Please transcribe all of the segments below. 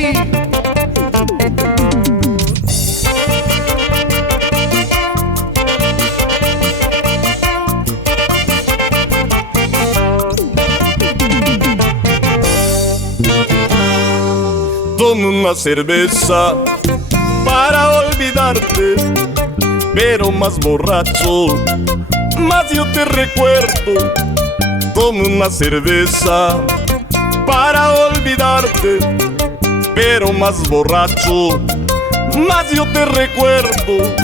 sí. Toma una cerveza para olvidarte, pero más borracho, más yo te recuerdo. Toma una cerveza para olvidarte, pero más borracho, más yo te recuerdo.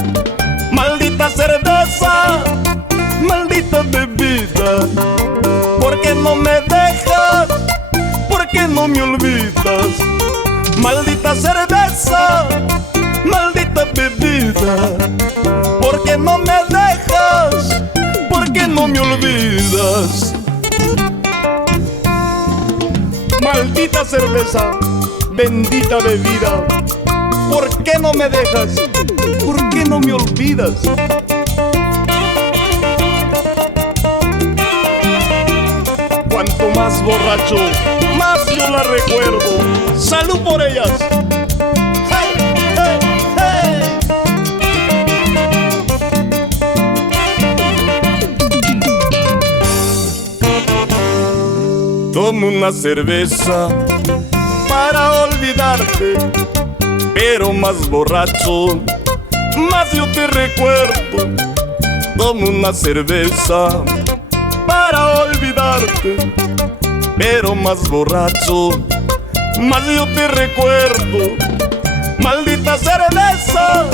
Maldita cerveza, maldita bebida, ¿por qué no me dejas? ¿Por qué no me olvidas? Maldita cerveza, maldita bebida, ¿por qué no me dejas? ¿Por qué no me olvidas? Maldita cerveza, bendita bebida, ¿por qué no me dejas? ¿Por qué no me olvidas? Cuanto más borracho, más yo la recuerdo. ¡Salud por ellas! ¡Hey, hey, hey! Tomo una cerveza para olvidarte, pero más borracho, más yo te recuerdo. Tomo una cerveza para olvidarte, pero más borracho, más yo te recuerdo. Maldita cerveza,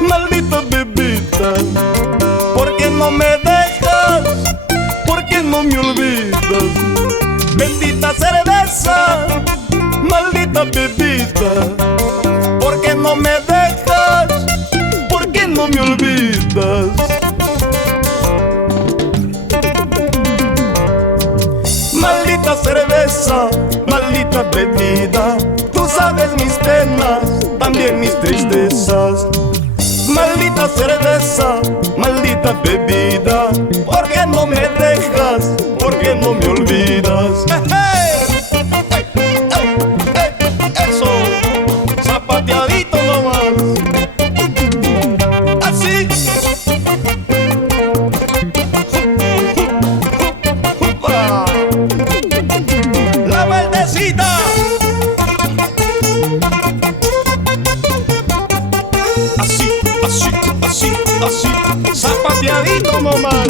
maldita bebida, ¿por qué no me dejas? ¿Por qué no me olvidas? Bendita cerveza, maldita bebida, ¿por qué no me dejas? ¿Por qué no me olvidas? Maldita cerveza, maldita bebida, tú sabes mis penas, también mis tristezas. Maldita cerveza, maldita bebida, ¿por qué no me dejas? ¿Por qué no me olvidas? ¡Hey, hey! ¡Hey, hey, hey! ¡Eso! Zapateadito nomás. ¡Así! ¡La vueltecita! Así, así, así, así, zapateadito nomás.